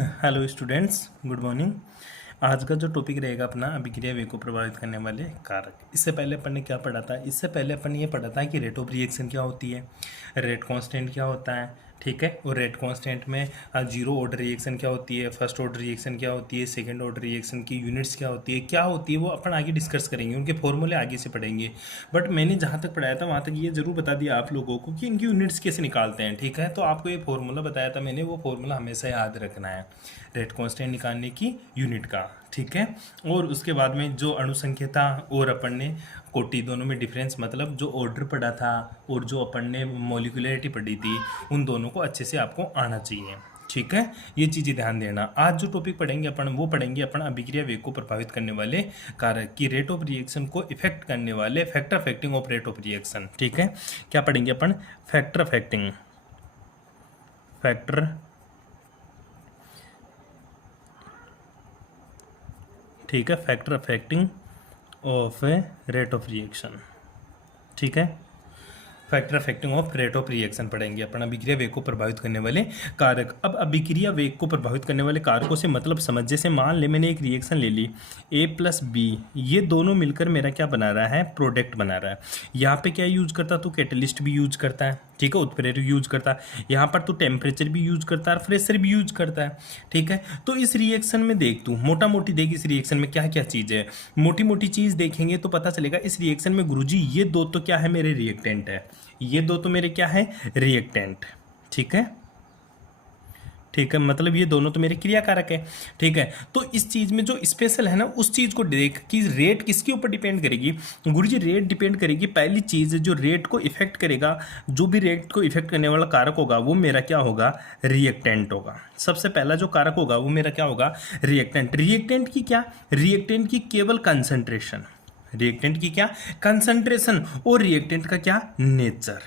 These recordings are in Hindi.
Hello students, good morning. आज का जो टॉपिक रहेगा अपना अभिक्रिया वेग को प्रभावित करने वाले कारक। इससे पहले अपन ने क्या पढ़ा था? इससे पहले अपन ने ये पढ़ा था कि रेट ऑफ रिएक्शन क्या होती है, रेट कांस्टेंट क्या होता है, ठीक है। और रेट कांस्टेंट में जीरो ऑर्डर रिएक्शन क्या होती है, फर्स्ट ऑर्डर रिएक्शन क्या होती है, सेकंड ऑर्डर रिएक्शन की यूनिट्स क्या होती है वो अपन आगे डिस्कस करेंगे, उनके फॉर्मूले आगे से पढ़ेंगे। बट मैंने जहाँ तक पढ़ाया था वहाँ तक ये जरूर बता दिया आप लोगों को कि इनकी यूनिट्स कैसे निकालते हैं, ठीक है। तो आपको ये फॉर्मूला बताया था मैंने, वो फॉर्मूला हमेशा याद रखना है, रेट कांस्टेंट निकालने की यूनिट का, ठीक है। और उसके बाद में जो अणुसंख्यता और अपन ने कोटि, दोनों में डिफरेंस, मतलब जो ऑर्डर पढ़ा था और जो अपन ने मॉलिक्यूलरिटी पढ़ी थी, उन दोनों को अच्छे से आपको आना चाहिए, ठीक है। ये चीज़ें ध्यान देना। आज जो टॉपिक पढ़ेंगे अपन, वो पढ़ेंगे अपन अभिक्रिया वेग को प्रभावित करने वाले कारक की रेट ऑफ रिएक्शन को इफेक्ट करने वाले factor affecting of rate of reaction, ठीक है। क्या पढ़ेंगे अपन? फैक्टर अफेक्टिंग, फैक्टर, ठीक है, factor affecting of rate of reaction, ठीक है। Factor affecting of rate of reaction पढ़ेंगे अपन, अभिक्रिया वेग को प्रभावित करने वाले कारक। अब अभिक्रिया वेग को प्रभावित करने वाले कारकों से मतलब समझ, जैसे मान ले मैंने एक रिएक्शन ले ली A प्लस बी, ये दोनों मिलकर मेरा क्या बना रहा है? प्रोडक्ट बना रहा है। यहाँ पे क्या यूज करता? तो कैटलिस्ट भी यूज करता है, ठीक है, उत्प्रेरक यूज करता है। यहाँ पर तो टेम्परेचर भी यूज करता है और प्रेशर भी यूज करता है, ठीक है। तो इस रिएक्शन में देख तू मोटा मोटी देख, इस रिएक्शन में क्या क्या चीज़ है। मोटी मोटी चीज़ देखेंगे तो पता चलेगा इस रिएक्शन में गुरुजी ये दो तो क्या है? मेरे रिएक्टेंट है। ये दो तो मेरे क्या है? रिएक्टेंट, ठीक है, ठीक है। मतलब ये दोनों तो मेरे क्रियाकारक है, ठीक है। तो इस चीज में जो स्पेशल है ना, उस चीज को देख कि रेट किसके ऊपर डिपेंड करेगी। गुरुजी रेट डिपेंड करेगी, पहली चीज जो रेट को इफेक्ट करेगा, जो भी रेट को इफेक्ट करने वाला कारक होगा वो मेरा क्या होगा? रिएक्टेंट होगा। सबसे पहला जो कारक होगा वो मेरा क्या होगा? रिएक्टेंट। रिएक्टेंट की क्या? रिएक्टेंट की केवल कंसंट्रेशन, रिएक्टेंट की क्या? कंसंट्रेशन, और रिएक्टेंट का क्या? नेचर,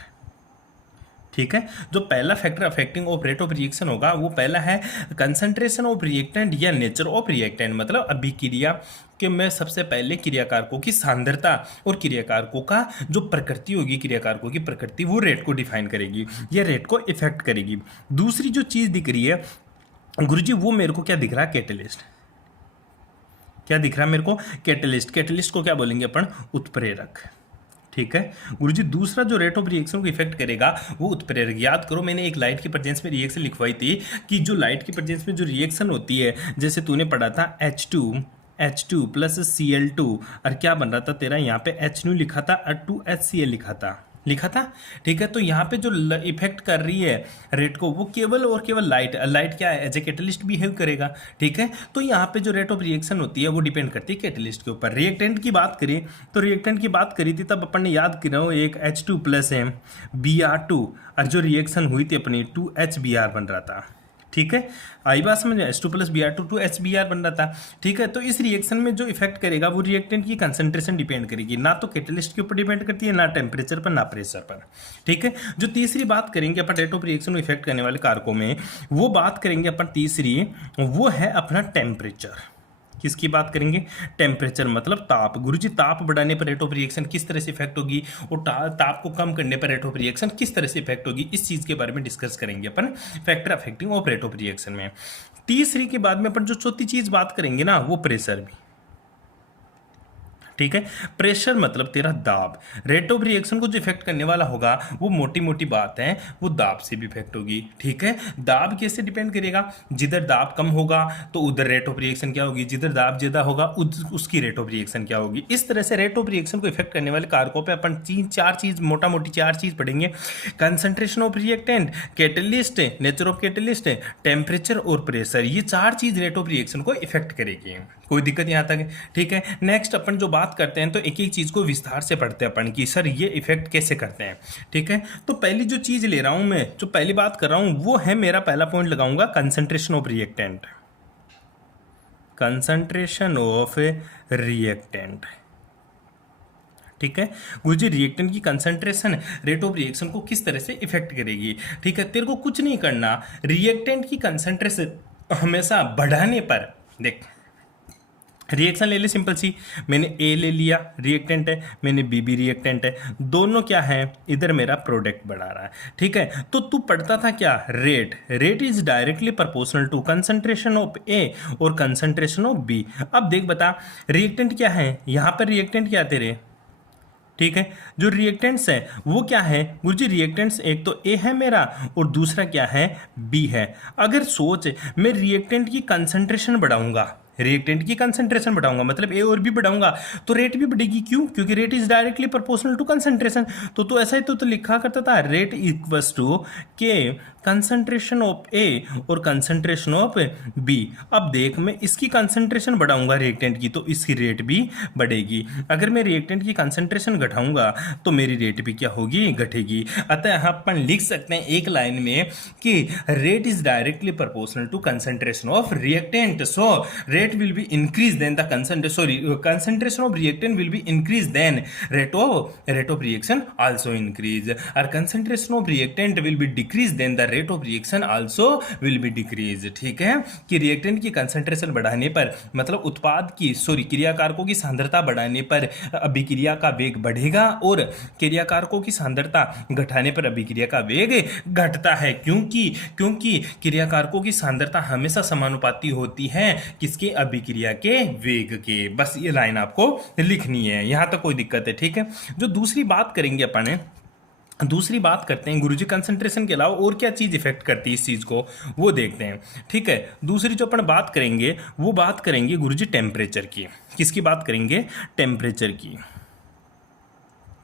ठीक है। जो पहला factor affecting of rate of reaction होगा वो पहला है कंसंट्रेशन ऑफ रिएक्टेंट या नेचर ऑफ रिएक्टेंट। मतलब अभिक्रिया के में सबसे पहले क्रियाकारकों की सांद्रता और क्रियाकारकों का जो प्रकृति होगी, क्रियाकारकों की प्रकृति, वो रेट को डिफाइन करेगी या रेट को इफेक्ट करेगी। दूसरी जो चीज दिख रही है गुरुजी, वो मेरे को क्या दिख रहा है? कैटलिस्ट। क्या दिख रहा है मेरे को? कैटलिस्ट। कैटलिस्ट को क्या बोलेंगे अपन? उत्प्रेरक, ठीक है गुरुजी। दूसरा जो रेट ऑफ रिएक्शन को इफेक्ट करेगा वो उत्प्रेरक। याद करो मैंने एक लाइट की प्रेजेंस में रिएक्शन लिखवाई थी कि जो लाइट की प्रेजेंस में जो रिएक्शन होती है, जैसे तूने पढ़ा था H2 प्लस Cl2, और क्या बन रहा था तेरा? यहाँ पे H लिखा था और 2HCl लिखा था, ठीक है। तो यहाँ पे जो इफेक्ट कर रही है रेट को, वो केवल और केवल लाइट क्या है? एज ए कैटलिस्ट बिहेव करेगा, ठीक है। तो यहाँ पे जो रेट ऑफ रिएक्शन होती है वो डिपेंड करती है कैटलिस्ट के ऊपर। रिएक्टेंट की बात करें तो रिएक्टेंट की बात करी थी तब अपन ने याद किया हो, एक H2 प्लस है Br2, और जो रिएक्शन हुई थी अपनी 2HBr बन रहा था, ठीक है। आई बात समझ में? H2 प्लस Br2 2HBr बन रहा था, ठीक है। तो इस रिएक्शन में जो इफेक्ट करेगा वो रिएक्टेंट की कंसंट्रेशन डिपेंड करेगी, ना तो कैटलिस्ट के ऊपर डिपेंड करती है, ना टेम्परेचर पर, ना प्रेशर पर, ठीक है। जो तीसरी बात करेंगे अपन रेट ऑफ रिएक्शन को इफेक्ट करने वाले कारकों में, वो बात करेंगे अपन तीसरी, वो है अपना टेम्परेचर। किसकी बात करेंगे? टेम्परेचर, मतलब ताप। गुरुजी ताप बढ़ाने पर रेट ऑफ रिएक्शन किस तरह से इफेक्ट होगी, और ताप को कम करने पर रेट ऑफ रिएक्शन किस तरह से इफेक्ट होगी, इस चीज के बारे में डिस्कस करेंगे अपन factor affecting of rate of reaction में। तीसरी के बाद में अपन जो चौथी चीज बात करेंगे ना, वो प्रेशर भी, ठीक है। प्रेशर मतलब तेरा दाब। रेट ऑफ रिएक्शन को जो इफेक्ट करने वाला होगा वो मोटी मोटी बात है, वो दाब से भी इफेक्ट होगी, ठीक है। दाब कैसे डिपेंड करेगा? जिधर दाब कम होगा तो उधर रेट ऑफ रिएक्शन क्या होगी, जिधर दाब ज्यादा होगा उसकी रेट ऑफ रिएक्शन क्या होगी। इस तरह से रेट ऑफ रिएक्शन को इफेक्ट करने वाले कारकों पे अपन चार चीज, मोटा मोटी चार चीज पढ़ेंगे। Concentration of reactant, catalyst, nature of catalyst, temperature और प्रेशर। ये चार चीज रेट ऑफ रिएक्शन को इफेक्ट करेगी। कोई दिक्कत यहाँ तक है, ठीक है। नेक्स्ट अपन जो बात करते हैं तो एक एक चीज को विस्तार से पढ़ते हैं अपन कि सर ये इफेक्ट कैसे करते हैं, ठीक है। तो पहली जो चीज ले रहा हूं मैं, जो पहली बात कर रहा हूं, वो है मेरा पहला पॉइंट लगाऊंगा concentration of reactant, concentration of reactant, ठीक है। गुरुजी रिएक्टेंट की कंसंट्रेशन रेट ऑफ रिएक्शन को किस तरह से इफेक्ट करेगी, ठीक है। तेरे को कुछ नहीं करना, रिएक्टेंट की कंसंट्रेशन हमेशा बढ़ाने पर, देख रिएक्शन ले ली सिंपल सी, मैंने ए ले लिया रिएक्टेंट है, मैंने बी भी रिएक्टेंट है, दोनों क्या है, इधर मेरा प्रोडक्ट बढ़ा रहा है। ठीक है, तो तू पढ़ता था क्या, rate, rate is directly proportional to concentration of A और कंसंट्रेशन ऑफ बी। अब देख बता रिएक्टेंट क्या है, यहाँ पर रिएक्टेंट क्या तेरे, ठीक है, जो रिएक्टेंट्स है वो क्या है गुरुजी, रिएक्टेंट्स एक तो ए है मेरा और दूसरा क्या है बी है। अगर सोच मैं रिएक्टेंट की कंसंट्रेशन बढ़ाऊंगा, रिएक्टेंट की कंसंट्रेशन बढ़ाऊंगा मतलब ए और बी बढ़ाऊंगा तो रेट भी बढ़ेगी। क्यों, क्योंकि rate is directly proportional to concentration. तो ऐसा ही तो लिखा करता था rate equals to K concentration of A और कंसंट्रेशन ऑफ बी। अब देख मैं इसकी कंसंट्रेशन बढ़ाऊंगा रिएक्टेंट की तो इसकी रेट भी बढ़ेगी, अगर मैं रिएक्टेंट की कंसंट्रेशन घटाऊंगा तो मेरी रेट भी क्या होगी, घटेगी। अतः यहाँ अपन लिख सकते हैं एक लाइन में कि rate is directly proportional to concentration of reactant, so rate will be increase then the concentration of reactant will be increased then rate of reaction also increase, or concentration of reactant will be decreased then the rate of reaction also will be decreased। ठीक है, कि रिएक्टेंट की कंसंट्रेशन बढ़ाने पर मतलब उत्पाद की क्रियाकारकों की सांद्रता बढ़ाने पर अभिक्रिया का वेग बढ़ेगा और क्रियाकारकों की सांद्रता घटाने पर अभिक्रिया का वेग घटता है। क्योंकि क्रियाकारकों की सांद्रता हमेशा समानुपाती होती है किसके, अभिक्रिया के वेग के। बस ये लाइन आपको लिखनी है, यहां तक कोई दिक्कत है। ठीक है, जो दूसरी बात करेंगे अपन, दूसरी बात करते हैं गुरुजी कंसंट्रेशन के अलावा और क्या चीज इफेक्ट करती है इस चीज को, वो देखते हैं। ठीक है, दूसरी जो अपन बात करेंगे वो बात करेंगे गुरुजी टेम्परेचर की। किसकी बात करेंगे, टेम्परेचर की।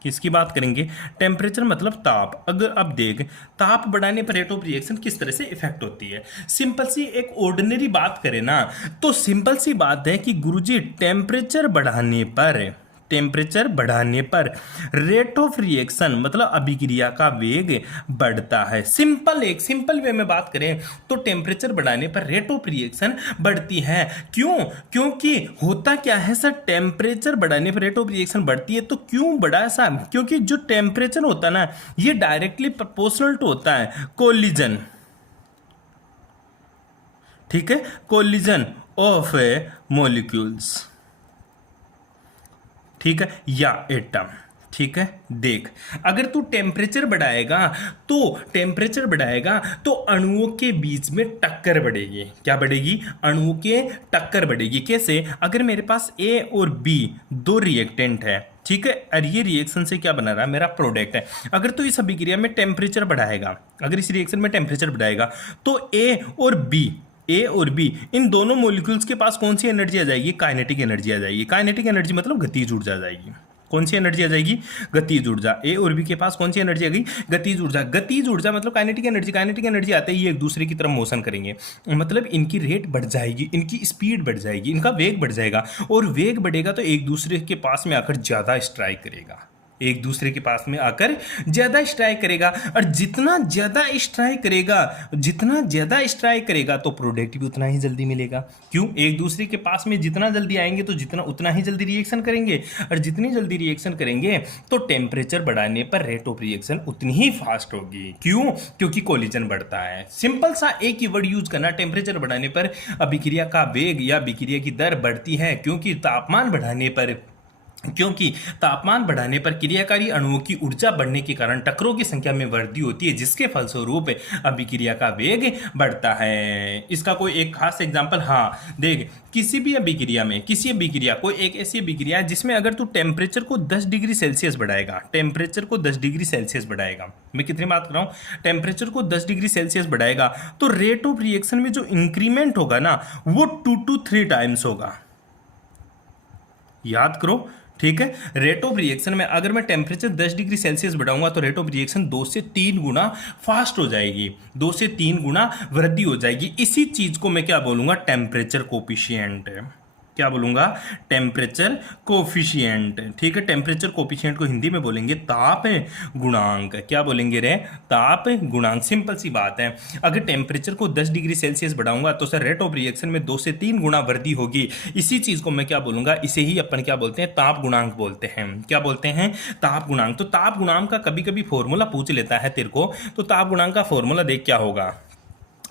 किसकी बात करेंगे, टेम्परेचर मतलब ताप। अगर अब देख ताप बढ़ाने पर रेट ऑफ रिएक्शन किस तरह से इफेक्ट होती है, सिंपल सी एक ऑर्डिनरी बात करें ना तो सिंपल सी बात है कि गुरुजी टेम्परेचर बढ़ाने पर रेट ऑफ रिएक्शन मतलब अभिक्रिया का वेग बढ़ता है। सिंपल वे में बात करें तो टेम्परेचर बढ़ाने पर रेट ऑफ रिएक्शन बढ़ती है। क्यों, क्योंकि होता क्या है सर, टेम्परेचर बढ़ाने पर रेट ऑफ रिएक्शन बढ़ती है तो क्यों बढ़ा ऐसा, क्योंकि जो टेम्परेचर होता है ना ये डायरेक्टली प्रोपोर्शनल टू होता है कोलिजन। ठीक है, कोलिजन ऑफ मॉलिक्यूल्स, ठीक है, या एटम। ठीक है, देख अगर तू टेम्परेचर बढ़ाएगा तो अणुओं के बीच में टक्कर बढ़ेगी। क्या बढ़ेगी, अणुओं के टक्कर बढ़ेगी। कैसे, अगर मेरे पास ए और बी दो रिएक्टेंट है, ठीक है, और ये रिएक्शन से क्या बना रहा है, मेरा प्रोडक्ट है। अगर तो इस अभिक्रिया में टेम्परेचर बढ़ाएगा, अगर इस रिएक्शन में टेम्परेचर बढ़ाएगा तो ए और बी इन दोनों मॉलिक्यूल्स के पास कौन सी एनर्जी आ जाएगी, काइनेटिक एनर्जी आ जाएगी। काइनेटिक एनर्जी मतलब गतिज ऊर्जा आ जाएगी। कौन सी एनर्जी आ जाएगी, गतिज ऊर्जा। ए और बी के पास कौन सी एनर्जी आ गई, गतिज ऊर्जा। गतिज ऊर्जा मतलब काइनेटिक एनर्जी आते ही ये एक दूसरे की तरफ मोशन करेंगे, मतलब इनकी रेट बढ़ जाएगी, इनकी स्पीड बढ़ जाएगी, इनका वेग बढ़ जाएगा। और वेग बढ़ेगा तो एक दूसरे के पास में आकर ज्यादा स्ट्राइक करेगा, एक दूसरे के पास में आकर ज्यादा स्ट्राइक करेगा। और जितना ज्यादा स्ट्राइक करेगा तो प्रोडक्ट भी उतना ही जल्दी मिलेगा। क्यों, एक दूसरे के पास में जितना जल्दी आएंगे तो उतना ही जल्दी रिएक्शन करेंगे, और जितनी जल्दी रिएक्शन करेंगे तो टेम्परेचर बढ़ाने पर रेट ऑफ रिएक्शन उतनी ही फास्ट होगी। क्यों, क्योंकि कोलिजन बढ़ता है। सिंपल सा एक ही वर्ड यूज करना, टेम्परेचर बढ़ाने पर अभिक्रिया का वेग या अभिक्रिया की दर बढ़ती है, क्योंकि तापमान बढ़ाने पर क्रियाकारी अणुओं की ऊर्जा बढ़ने के कारण टक्करों की संख्या में वृद्धि होती है, जिसके फलस्वरूप अभिक्रिया का वेग बढ़ता है। इसका कोई एक खास एग्जांपल, हाँ देख, किसी अभिक्रिया कोई एक ऐसी अभिक्रिया जिसमें अगर तू टेम्परेचर को 10 डिग्री सेल्सियस बढ़ाएगा, मैं कितनी बात कर रहा हूँ, टेम्परेचर को 10 डिग्री सेल्सियस बढ़ाएगा तो रेट ऑफ रिएक्शन में जो इंक्रीमेंट होगा ना वो 2 to 3 टाइम्स होगा। याद करो, ठीक है, रेट ऑफ रिएक्शन में अगर मैं टेम्परेचर 10 डिग्री सेल्सियस बढ़ाऊंगा तो रेट ऑफ रिएक्शन 2 से 3 गुना फास्ट हो जाएगी, 2 से 3 गुना वृद्धि हो जाएगी। इसी चीज को मैं क्या बोलूंगा, टेम्परेचर कोफिशिएंट। क्या बोलूंगा, टेम्परेचर कोफिशिएंट। ठीक है, टेम्परेचर कोफिशिएंट को हिंदी में बोलेंगे ताप गुणांक। क्या बोलेंगे रे, ताप गुणांक। सिंपल सी बात है, अगर टेम्परेचर को 10 डिग्री सेल्सियस बढ़ाऊंगा तो सर रेट ऑफ रिएक्शन में 2 से 3 गुना वृद्धि होगी। इसी चीज को मैं क्या बोलूंगा, इसे ही अपन क्या बोलते हैं, ताप गुणांक बोलते हैं। क्या बोलते हैं, ताप गुणांक। तो ताप गुणांक का कभी कभी फॉर्मूला पूछ लेता है तेरे को, तो ताप गुणांक का फॉर्मूला देख क्या होगा।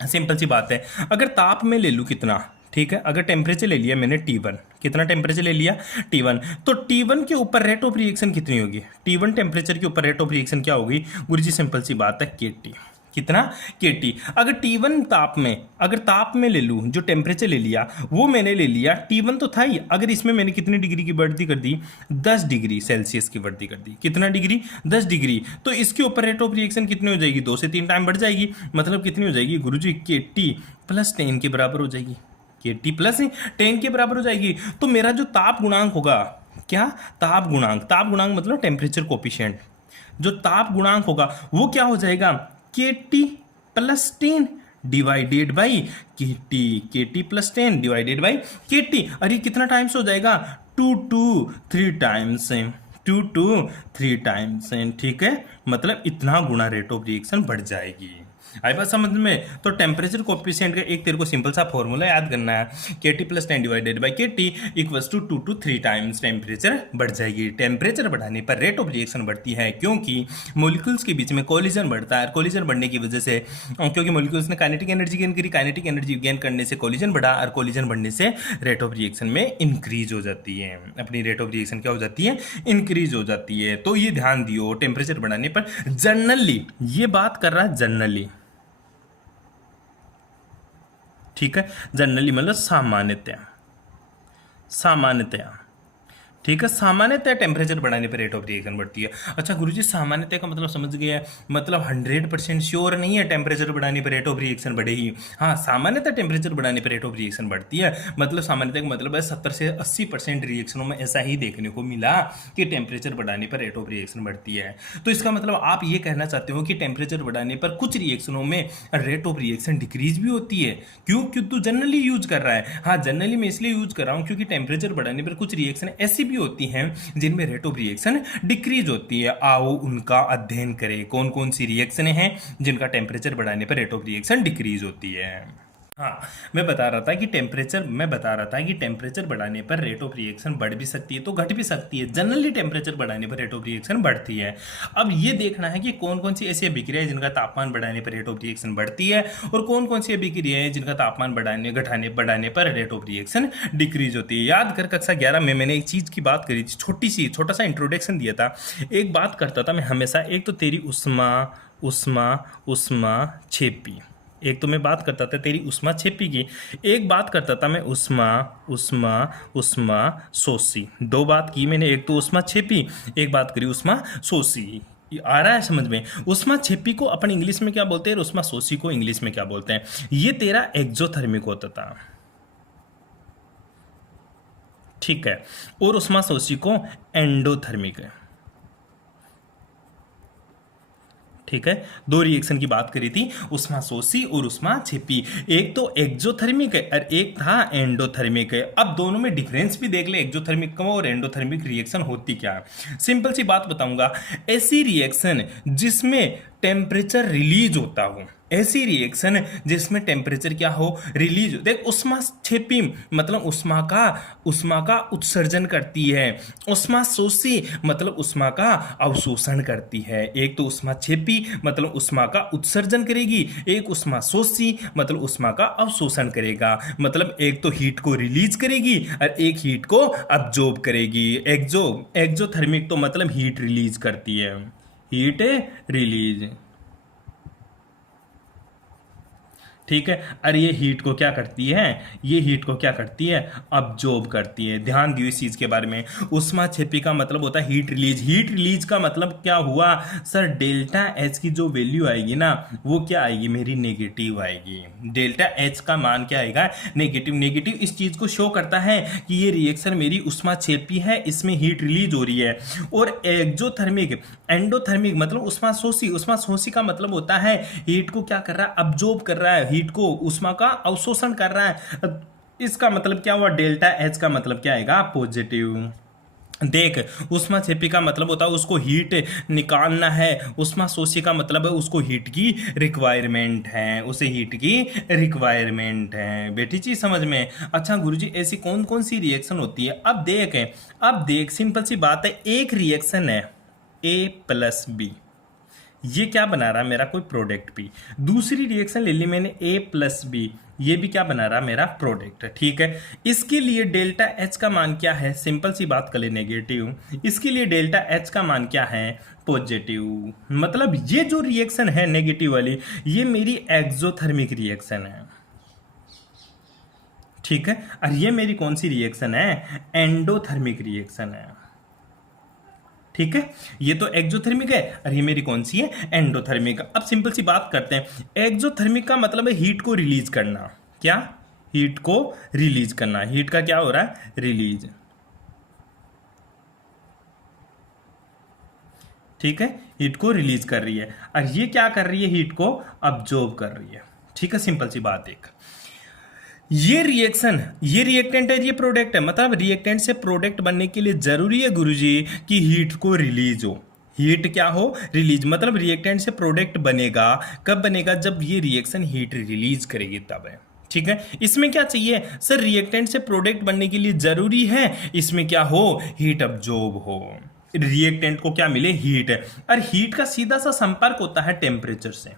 सिंपल सी बात है, अगर ताप में ले लूँ कितना, ठीक है, अगर टेम्परेचर ले लिया मैंने T1, कितना टेम्परेचर ले लिया, T1। तो T1 के ऊपर रेट ऑफ रिएक्शन कितनी होगी, T1 टेम्परेचर के ऊपर रेट ऑफ रिएक्शन क्या होगी गुरुजी, सिंपल सी बात है KT। कितना, KT। अगर T1 ताप में ले लूँ, जो टेम्परेचर ले लिया वो मैंने ले लिया, T1 तो था ही, अगर इसमें मैंने कितनी डिग्री की बढ़ती कर दी, 10 डिग्री सेल्सियस की बढ़ती कर दी, कितना डिग्री, 10 डिग्री। तो इसके ऊपर रेट ऑफ रिएक्शन कितनी हो जाएगी, 2 से 3 टाइम बढ़ जाएगी, मतलब कितनी हो जाएगी गुरुजी, KT प्लस 10 के बराबर हो जाएगी, KT प्लस 10 के बराबर हो जाएगी। तो मेरा जो ताप गुणांक होगा, क्या, ताप गुणांक मतलब टेम्परेचर कोफिशिएंट, जो ताप गुणांक होगा वो क्या हो जाएगा, KT plus 10 divided by KT plus 10 divided by KT। अरे कितना टाइम्स हो जाएगा, 2 to 3 टाइम्स, 2 to 3 टाइम्स, ठीक है, मतलब इतना गुना रेट ऑफ रिएक्शन बढ़ जाएगी। आई बात समझ में। तो टेम्परेचर कोफिशिएंट का एक तेरे को सिंपल सा फॉर्मूला याद करना है, KT plus 10 divided by KT equals to 2 to 3 times temperature बढ़ जाएगी। टेम्परेचर बढ़ाने पर रेट ऑफ रिएक्शन बढ़ती है, क्योंकि मॉलिक्यूल्स के बीच में कोलिजन बढ़ता है। कोलिजन बढ़ने की वजह से, क्योंकि मॉलिक्यूल्स ने काइनेटिक एनर्जी गेन करी, काइनेटिक एनर्जी गेन करने से कोलिजन बढ़ा, और कोलिजन बढ़ने से रेट ऑफ रिएक्शन में इंक्रीज हो जाती है, अपनी रेट ऑफ रिएक्शन क्या हो जाती है, इंक्रीज हो जाती है। तो ये ध्यान दियो, टेम्परेचर बढ़ाने पर जनरली, ये बात कर रहा है जनरली, ठीक है, जनरली मतलब सामान्यतया, ठीक है, सामान्यतः टेम्परेचर बढ़ाने पर रेट ऑफ रिएक्शन बढ़ती है। अच्छा गुरुजी, सामान्यतः का मतलब समझ गया, मतलब 100% श्योर नहीं है टेम्परेचर बढ़ाने पर रेट ऑफ रिएक्शन बढ़ेगी। हाँ, सामान्यतः टेम्परेचर बढ़ाने पर रेट ऑफ रिएक्शन बढ़ती है, मतलब सामान्यतः का मतलब है 70 से 80% रिएक्शनों में ऐसा ही देखने को मिला कि टेम्परेचर बढ़ाने पर रेट ऑफ रिएक्शन बढ़ती है। तो इसका मतलब आप ये कहना चाहते हो कि टेम्परेचर बढ़ाने पर कुछ रिएक्शनों में रेट ऑफ रिएक्शन डिक्रीज भी होती है। क्यों, तू जनरली यूज कर रहा है। हाँ, जनरली मैं इसलिए यूज कर रहा हूँ क्योंकि टेम्परेचर बढ़ाने पर कुछ रिएक्शन ऐसी भी होती हैं जिनमें रेट ऑफ रिएक्शन डिक्रीज होती है। आओ उनका अध्ययन करें, कौन कौन सी रिएक्शन हैं जिनका टेम्परेचर बढ़ाने पर रेट ऑफ रिएक्शन डिक्रीज होती है। हाँ, मैं बता रहा था कि टेम्परेचर बढ़ाने पर रेट ऑफ रिएक्शन बढ़ भी सकती है तो घट भी सकती है। जनरली टेम्परेचर बढ़ाने पर रेट ऑफ रिएक्शन बढ़ती है। अब ये देखना है कि कौन कौन सी ऐसी अभिक्रिया है जिनका तापमान बढ़ाने पर रेट ऑफ रिएक्शन बढ़ती है, और कौन कौन सी अभिक्रिया है जिनका तापमान बढ़ाने पर रेट ऑफ रिएक्शन डिक्रीज होती है। याद कर कक्षा 11 में मैंने एक चीज की बात करी थी, छोटा सा इंट्रोडक्शन दिया था। एक बात करता था मैं हमेशा, एक तो तेरी उष्मा छेपी, एक तो मैं बात करता था तेरी उष्मा छेपी की, एक बात करता था मैं उष्मा शोषी। दो बात की मैंने, एक तो उष्मा छेपी, एक बात करी उष्मा शोषी। आ रहा है समझ में। उष्मा छेपी को अपन इंग्लिश में क्या बोलते हैं, उष्मा शोषी को इंग्लिश में क्या बोलते हैं। ये तेरा एक्सोथर्मिक होता था, ठीक है, और उष्मा शोषी को एंडोथर्मिक है, ठीक है। दो रिएक्शन की बात करी थी, उष्मा शोषी और उष्मा छेपी। एक तो एक्सोथर्मिक है और एक था एंडोथर्मिक है। अब दोनों में डिफरेंस भी देख ले, एक्सोथर्मिक और एंडोथर्मिक रिएक्शन होती क्या है। सिंपल सी बात बताऊंगा, ऐसी रिएक्शन जिसमें टेम्परेचर रिलीज होता हो, ऐसी रिएक्शन जिसमें टेम्परेचर क्या हो, रिलीज हो। देख, उष्मा छेपी मतलब उष्मा का उत्सर्जन करती है, उष्मा शोषी मतलब उष्मा का अवशोषण करती है। एक तो उष्मा छेपी मतलब उष्मा का उत्सर्जन करेगी, एक उष्मा शोषी मतलब उष्मा का अवशोषण करेगा। मतलब एक तो हीट को रिलीज करेगी और एक हीट को अब्जॉर्ब करेगी। एक्सोथर्मिक तो मतलब हीट रिलीज करती है, हीट रिलीज, ठीक है। और ये हीट को क्या करती है, ये हीट को क्या करती है, अब्जॉर्ब करती है। ध्यान दियो इस चीज के बारे में। उष्मा छेपी का मतलब होता है हीट रिलीज। हीट रिलीज का मतलब क्या हुआ सर, डेल्टा एच की जो वैल्यू आएगी ना, वो क्या आएगी, मेरी नेगेटिव आएगी। डेल्टा एच का मान क्या आएगा, नेगेटिव। नेगेटिव इस चीज को शो करता है कि ये रिएक्शन मेरी उष्मा छेपी है, इसमें हीट रिलीज हो रही है। और एक्सोथर्मिक, एंडोथर्मिक मतलब उष्मा शोषी। उष्मा शोषी का मतलब होता है हीट को क्या कर रहा है, अब्जॉर्ब कर रहा है, हीट को उष्मा का अवशोषण कर रहा है। इसका मतलब क्या हुआ, डेल्टा एच का मतलब क्या आएगा, पॉजिटिव। देख, उष्मा छेपी का मतलब होता है उसको हीट निकालना है, उष्मा शोषी का मतलब है उसको हीट की रिक्वायरमेंट है, उसे हीट की रिक्वायरमेंट है। बेटी चीज समझ में। अच्छा गुरुजी, ऐसी कौन कौन सी रिएक्शन होती है। अब देख सिंपल सी बात है, एक रिएक्शन है A+B, ये क्या बना रहा है, मेरा कोई प्रोडक्ट भी। दूसरी रिएक्शन ले ली मैंने A+B, ये भी क्या बना रहा मेरा प्रोडक्ट, ठीक है। इसके लिए डेल्टा एच का मान क्या है, सिंपल सी बात कर ले नेगेटिव। इसके लिए डेल्टा एच का मान क्या है, पॉजिटिव। मतलब ये जो रिएक्शन है नेगेटिव वाली, ये मेरी एक्सोथर्मिक रिएक्शन है, ठीक है। और ये मेरी कौन सी रिएक्शन है, एंडोथर्मिक रिएक्शन है, ठीक है। ये तो एक्सोथर्मिक है और ये मेरी कौन सी है, एंडोथर्मिक। अब सिंपल सी बात करते हैं, एक्सोथर्मिक का मतलब है हीट को रिलीज करना, क्या, हीट को रिलीज करना। हीट का क्या हो रहा है, रिलीज, ठीक है। हीट को रिलीज कर रही है और ये क्या कर रही है, हीट को अब्जॉर्ब कर रही है, ठीक है। सिंपल सी बात। एक ये रिएक्शन, ये रिएक्टेंट है, ये प्रोडक्ट है। मतलब रिएक्टेंट से प्रोडक्ट बनने के लिए जरूरी है गुरुजी कि हीट को रिलीज हो, हीट क्या हो, रिलीज। मतलब रिएक्टेंट से प्रोडक्ट बनेगा, कब बनेगा, जब ये रिएक्शन हीट रिलीज करेगी तब है, ठीक है। इसमें क्या चाहिए सर, रिएक्टेंट से प्रोडक्ट बनने के लिए जरूरी है इसमें क्या हो, हीट अब्जॉर्ब हो, रिएक्टेंट को क्या मिले, हीट। और हीट का सीधा सा संपर्क होता है टेम्परेचर से,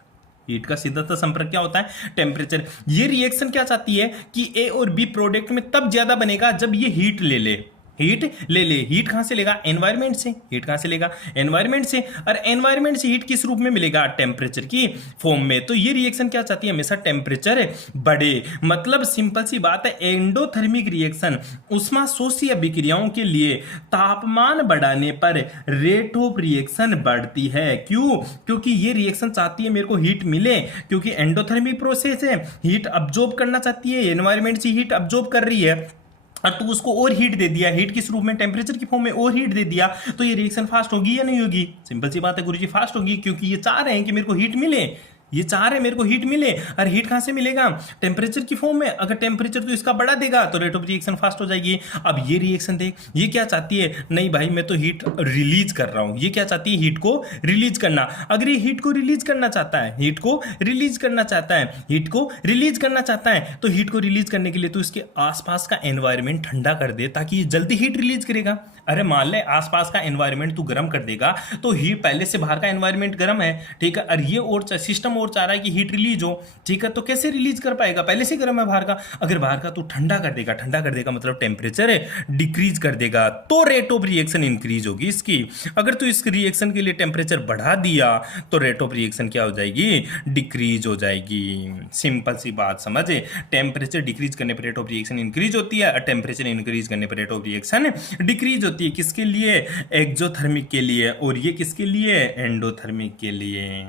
हीट का सीधा सा संपर्क क्या होता है, टेम्परेचर। ये रिएक्शन क्या चाहती है कि ए और बी प्रोडक्ट में तब ज्यादा बनेगा जब ये हीट ले ले, हीट ले ले। हीट कहां से लेगा, एनवायरमेंट से। हीट कहां से लेगा, एनवायरमेंट से। और एनवायरमेंट से हीट किस रूप में मिलेगा, टेम्परेचर की फॉर्म में। तो ये रिएक्शन क्या चाहती है, हमेशा टेम्परेचर बढ़े। मतलब सिंपल सी बात है, एंडोथर्मिक रिएक्शन उष्माशोषी अभिक्रियाओं के लिए तापमान बढ़ाने पर रेट ऑफ रिएक्शन बढ़ती है। क्यों, क्योंकि ये रिएक्शन चाहती है मेरे को हीट मिले, क्योंकि एंडोथर्मिक प्रोसेस है, हीट अब्जॉर्ब करना चाहती है, एनवायरमेंट से हीट अब्जॉर्ब कर रही है और तू उसको और हीट दे दिया, हीट किस रूप में, टेम्परेचर की फॉर्म में और हीट दे दिया, तो ये रिएक्शन फास्ट होगी या नहीं होगी, सिंपल सी बात है गुरुजी, फास्ट होगी। क्योंकि ये चाह रहे हैं कि मेरे को हीट मिले, ये चाह रहे हैं मेरे को हीट मिले। और हीट कहां से मिलेगा, टेम्परेचर की फॉर्म में। अगर टेम्परेचर तो इसका बढ़ा देगा तो रेट ऑफ रिएक्शन फास्ट हो जाएगी। अब ये रिएक्शन देख, ये क्या चाहती है, नहीं भाई मैं तो हीट रिलीज कर रहा हूं, ये क्या चाहती है, हीट को रिलीज करना। अगर ये हीट को रिलीज करना चाहता है, हीट को रिलीज करना चाहता है, हीट को रिलीज करना चाहता है, तो हीट को रिलीज करने के लिए तो इसके आसपास का एनवायरमेंट ठंडा कर दे ताकि ये जल्दी हीट रिलीज करेगा। अरे मान ले आसपास का एनवायरमेंट तू गर्म कर देगा तो हीट, पहले से बाहर का एनवायरमेंट गर्म है, ठीक है। और ये और सिस्टम और चाह रहा है कि हीट रिलीज हो, ठीक है। तो कैसे रिलीज कर पाएगा, पहले से गर्म है बाहर का। अगर बाहर का तू ठंडा कर देगा, ठंडा कर देगा मतलब टेम्परेचर डिक्रीज कर देगा, तो रेट ऑफ रिएक्शन इंक्रीज होगी इसकी। अगर तू इस रिएक्शन के लिए टेम्परेचर बढ़ा दिया तो रेट ऑफ रिएक्शन क्या हो जाएगी, डिक्रीज हो जाएगी। सिंपल सी बात समझे, टेम्परेचर डिक्रीज करने पर रेट ऑफ रिएक्शन इंक्रीज होती है और टेम्परेचर इंक्रीज करने पर रेट ऑफ रिएक्शन डिक्रीज होती है। किसके लिए, एक्सोथर्मिक के लिए। और ये किसके लिए, एंडोथर्मिक के लिए।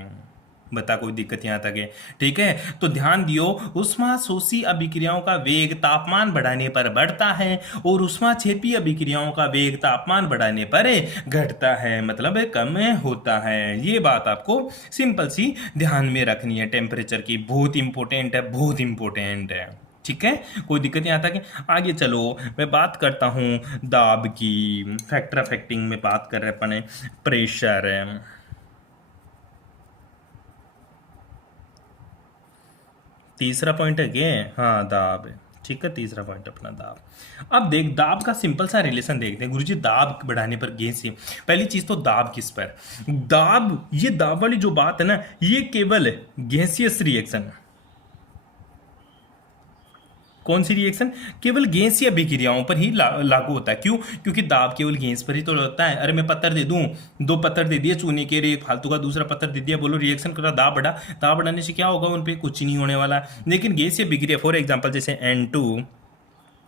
बता कोई दिक्कत यहां तक है, ठीक है। तो ध्यान दियो, उष्माशोषी अभिक्रियाओं का वेग तापमान बढ़ाने पर बढ़ता है और उष्माक्षेपी अभिक्रियाओं का वेग तापमान बढ़ाने पर घटता है, मतलब कम होता है। ये बात आपको सिंपल सी ध्यान में रखनी है, टेम्परेचर की, बहुत इंपॉर्टेंट है, बहुत इंपॉर्टेंट है, ठीक है। कोई दिक्कत नहीं आता कि आगे चलो मैं बात करता हूं दाब की। फैक्टर अफेक्टिंग में बात कर रहे अपने प्रेशर, तीसरा पॉइंट है क्या, हाँ दाब, ठीक है। तीसरा पॉइंट अपना दाब। अब देख दाब का सिंपल सा रिलेशन देखते हैं गुरुजी, दाब बढ़ाने पर गैसीय। पहली चीज तो दाब किस पर, दाब, ये दाब वाली जो बात है ना, ये केवल गैसियस रिएक्शन है। कौन सी रिएक्शन, केवल गैसीय अभिक्रियाओं पर ही लागू होता है। क्यों, क्योंकि दाब केवल गैस पर ही तो होता है। अरे मैं पत्थर दे दूं, दो पत्थर दे दिए चूने के, एक फालतू का दूसरा पत्थर दे दिया, बोलो रिएक्शन करा, दाब बढ़ा, दाब बढ़ाने से क्या होगा, उन पर कुछ नहीं होने वाला। लेकिन गैसीय अभिक्रिया, फॉर एग्जाम्पल जैसे N2,